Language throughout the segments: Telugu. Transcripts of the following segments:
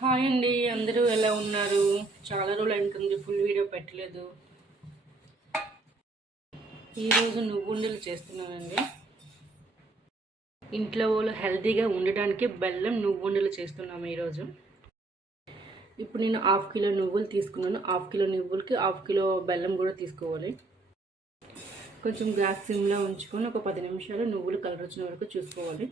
హాయ్ అండి, అందరూ ఎలా ఉన్నారు? చాలా రోజులు అవుతుంది ఫుల్ వీడియో పెట్టలేదు. ఈరోజు నువ్వుండలు చేస్తున్నానండి. ఇంట్లో వాళ్ళు హెల్తీగా ఉండడానికి బెల్లం నువ్వుండలు చేస్తున్నాము ఈరోజు. ఇప్పుడు నేను 1/2 కిలో నువ్వులు తీసుకున్నాను. 1/2 కిలో నువ్వులకి 1/2 కిలో బెల్లం కూడా తీసుకోవాలి. కొంచెం గ్యాస్ సిమ్లో ఉంచుకొని ఒక 10 నిమిషాలు నువ్వులు కలర్ వచ్చిన వరకు చూసుకోవాలి.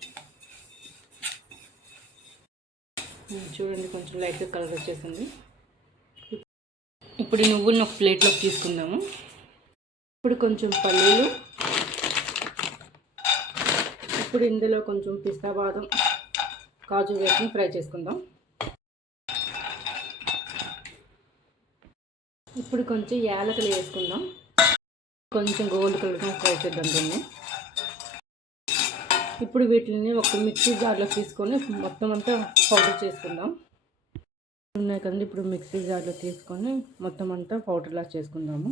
చూడండి, కొంచెం లైట్గా కలర్ వచ్చేసింది. ఇప్పుడు ఈ నువ్వులను ఒక ప్లేట్లోకి తీసుకుందాము. ఇప్పుడు కొంచెం పల్లీలు, ఇప్పుడు ఇందులో కొంచెం పిస్తా బాదం, కాజు వేసుకుని ఫ్రై చేసుకుందాం. ఇప్పుడు కొంచెం యాలకులు వేసుకుందాం. కొంచెం గోల్డ్ కలర్గా ఫ్రై చేద్దాం దీన్ని. ఇప్పుడు వీటిని ఒక మిక్సీ జార్లో తీసుకొని మొత్తం అంతా పౌడర్ చేసుకుందాం. ఉన్నాయి కదండి, ఇప్పుడు మిక్సీ జార్లో తీసుకొని మొత్తం అంతా పౌడర్లా చేసుకుందాము.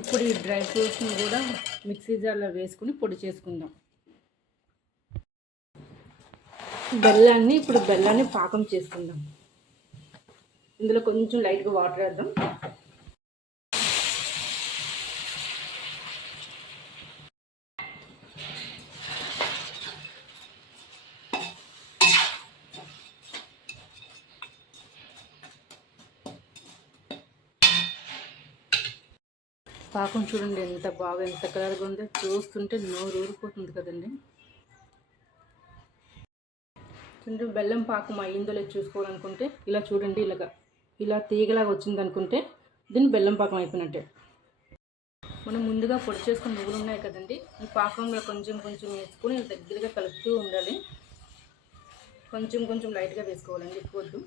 ఇప్పుడు ఈ డ్రై ఫ్రూట్స్ని కూడా మిక్సీ జార్లో వేసుకుని పొడి చేసుకుందాం. బెల్లాన్ని పాకం చేసుకుందాం. ఇందులో కొంచెం లైట్గా వాటర్ వేద్దాం. పాకం చూడండి ఎంత కలర్గా ఉందో, చూస్తుంటే నోరు ఊరిపోతుంది కదండి. చూడండి, బెల్లం పాకం అయ్యిందో లేదు చూసుకోవాలనుకుంటే ఇలా చూడండి, ఇలా తీగలాగా వచ్చింది అనుకుంటే దీన్ని బెల్లం పాకం అయిపోయినట్టే. మనం ముందుగా పొడి చేసుకున్న నువ్వులు ఉన్నాయి కదండి, ఈ పాకంలో కొంచెం కొంచెం వేసుకొని దగ్గరగా కలుపుతూ ఉండాలి. కొంచెం కొంచెం లైట్గా వేసుకోవాలండి, ఎక్కువ వద్దు.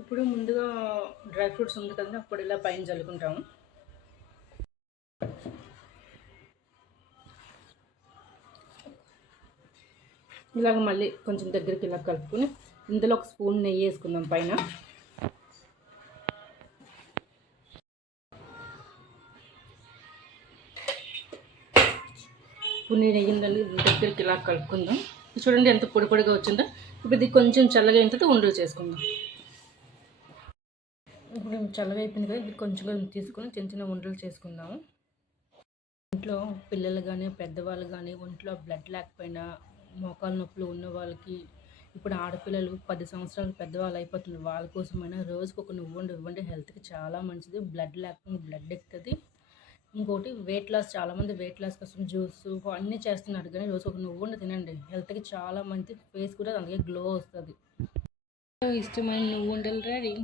ఇప్పుడు ముందుగా డ్రై ఫ్రూట్స్ ఉంది కదండి, అప్పుడు ఇలా పైన చల్లుకుంటాము. ఇలాగ మళ్ళీ కొంచెం దగ్గరికి ఇలా కలుపుకొని ఇందులో ఒక స్పూన్ నెయ్యి వేసుకుందాం పైన. ఇప్పుడు నెయ్యి అయ్యిందని దగ్గరికి ఇలా కలుపుకుందాం. చూడండి ఎంత పొడి పొడిగా వచ్చిందో. ఇప్పుడు ఇది కొంచెం చల్లగా అయిన తర్వాత ఉండలు చేసుకుందాం. ఇప్పుడు చల్లగా అయిపోయింది కదా, ఇది కొంచెం తీసుకొని చిన్న చిన్న ఉండలు చేసుకుందాము. ఇంట్లో పిల్లలు కానీ పెద్దవాళ్ళు కానీ ఒంట్లో బ్లడ్ లేకపోయినా మోకాలు నొప్పులు ఉన్న వాళ్ళకి, ఇప్పుడు ఆడపిల్లలు 10 సంవత్సరాలు పెద్దవాళ్ళు అయిపోతుంది, వాళ్ళ కోసమైనా రోజుకు ఒక నువ్వుండి ఇవ్వండి. హెల్త్కి చాలా మంచిది. బ్లడ్ లేకపోతే బ్లడ్ ఎక్కుతుంది. ఇంకోటి వెయిట్ లాస్, చాలామంది వెయిట్ లాస్ కోసం జ్యూస్ అన్నీ చేస్తున్నారు, కానీ రోజు ఒక నువ్వుండి తినండి, హెల్త్కి చాలా మంచిది. ఫేస్ కూడా అందుకే గ్లో వస్తుంది. ఇష్టమైన నువ్వుండలు రెడీ.